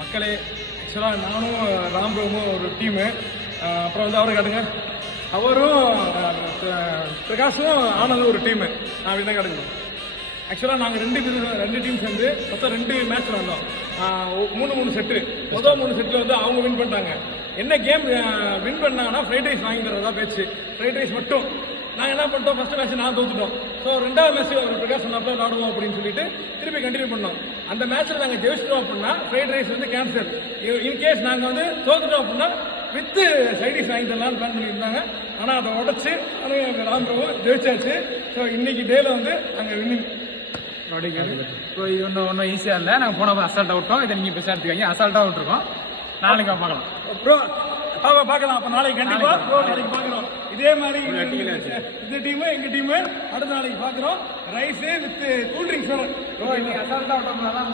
மக்களே, ஆக்சுவலாக நானும் ராம்ப்ரோவும் ஒரு டீமு. அப்புறம் வந்து அவரை காட்டுங்க, அவரும் பிரகாஷும் ஆனதும் ஒரு டீமு. நான் அப்படி தான் காட்டுக்கணும். ஆக்சுவலாக நாங்கள் ரெண்டு டீம் சேர்ந்து மொத்தம் 2 மேட்ச் வந்தோம். 3 செட்டு. மொதல் 3 செட்டில் வந்து அவங்க வின் பண்ணிட்டாங்க. என்ன கேம் வின் பண்ணாங்கன்னா ஃப்ரைட் ரைஸ் வாங்கி தரதா பேச்சு. ஃப்ரைட் ரைஸ் மட்டும். நாங்கள் என்ன பண்ணிட்டோம், ஃபர்ஸ்ட் மேட்ச் நான் தோத்துட்டோம். ஸோ 2வது மேட்ச் ஒரு பிரகாஷ் சொன்னப்போ விளாடுவோம் அப்படின்னு சொல்லிட்டு திருப்பி கண்டினியூ பண்ணோம். அந்த மேட்ச்சில் நாங்கள் ஜெயிச்சிட்டோம் அப்படின்னா ஃப்ரைட் ரைஸ் வந்து கேன்சல். இன்கேஸ் நாங்கள் வந்து தோத்துட்டோம் அப்படின்னா வித்து சைடிஷ் வாங்கி தரலாம்னு பிளான் பண்ணியிருந்தாங்க. ஆனால் அதை உடச்சி ராம்ப்ரோவும் ஜெயிச்சாச்சு. ஸோ இன்னைக்கு டேல வந்து நாங்கள் வின்னிங் ஸோ இது ஒன்றும் ஈஸியாக இல்லை. நாங்கள் போனப்போ அசால்ட்டாக விட்டோம். இதை நீங்கள் பெருசாக எடுத்துக்காங்க. அசால்ட்டாக விட்டுருக்கோம். நாளைக்கு பார்க்கலாம். அப்புறம் பார்க்கலாம். அப்போ நாளைக்கு கண்டிப்பா நாளைக்கு பார்க்குறோம். இதே மாதிரி இந்த டீமு எங்கள் டீமு அடுத்த நாளைக்கு பார்க்குறோம். Rice with cool drinks. அசால்ட்டாக விட்டோம்னா தான்